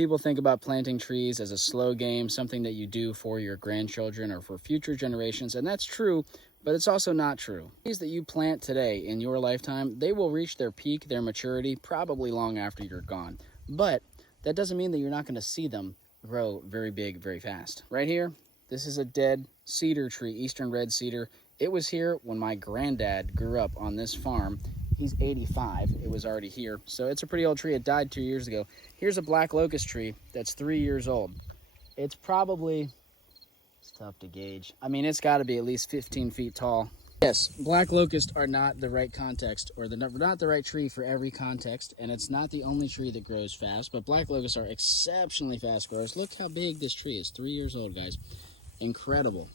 people think about planting trees as a slow game, something that you do for your grandchildren or for future generations, and that's true, but it's also not true. Trees that you plant today in your lifetime, they will reach their peak, their maturity, probably long after you're gone. But that doesn't mean that you're not going to see them grow very big, very fast. Right here, this is a dead cedar tree, eastern red cedar. It was here when my granddad grew up on this farm. He's 85. It was already here. So it's a pretty old tree. It died 2 years ago. Here's a black locust tree that's 3 years old. It's probably, it's tough to gauge. I mean, it's got to be at least 15 feet tall. Yes, black locusts are not the right context, or not the right tree for every context, and it's not the only tree that grows fast, but black locusts are exceptionally fast growers. Look how big this tree is. 3 years old, guys. Incredible.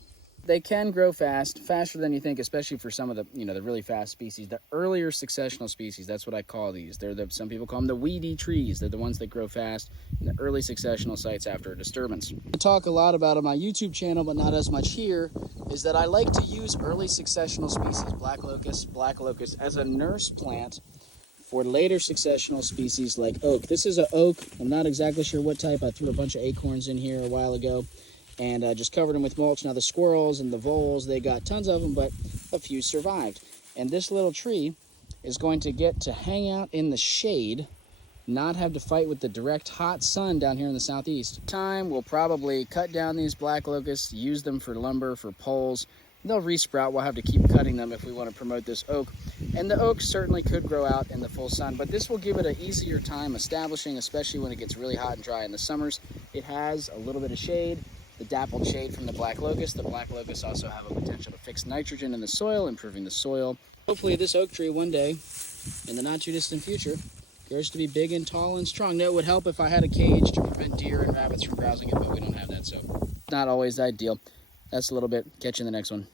They can grow fast, faster than you think, especially for some of the, the really fast species. The earlier successional species, that's what I call these. Some people call them the weedy trees. They're the ones that grow fast in the early successional sites after a disturbance. I talk a lot about on my YouTube channel, but not as much here, is that I like to use early successional species, black locust, as a nurse plant for later successional species like oak. This is an oak. I'm not exactly sure what type. I threw a bunch of acorns in here a while ago and just covered them with mulch. Now the squirrels and the voles, they got tons of them, but a few survived. And this little tree is going to get to hang out in the shade, not have to fight with the direct hot sun down here in the southeast. We'll probably cut down these black locusts, use them for lumber, for poles. They'll resprout. We'll have to keep cutting them if we want to promote this oak. And the oak certainly could grow out in the full sun, but this will give it an easier time establishing, especially when it gets really hot and dry in the summers. It has a little bit of shade, the dappled shade from the black locust. The black locusts also have a potential to fix nitrogen in the soil, improving the soil. Hopefully this oak tree one day, in the not too distant future, grows to be big and tall and strong. Now, it would help if I had a cage to prevent deer and rabbits from browsing it, but we don't have that, so not always ideal. That's a little bit. Catch you in the next one.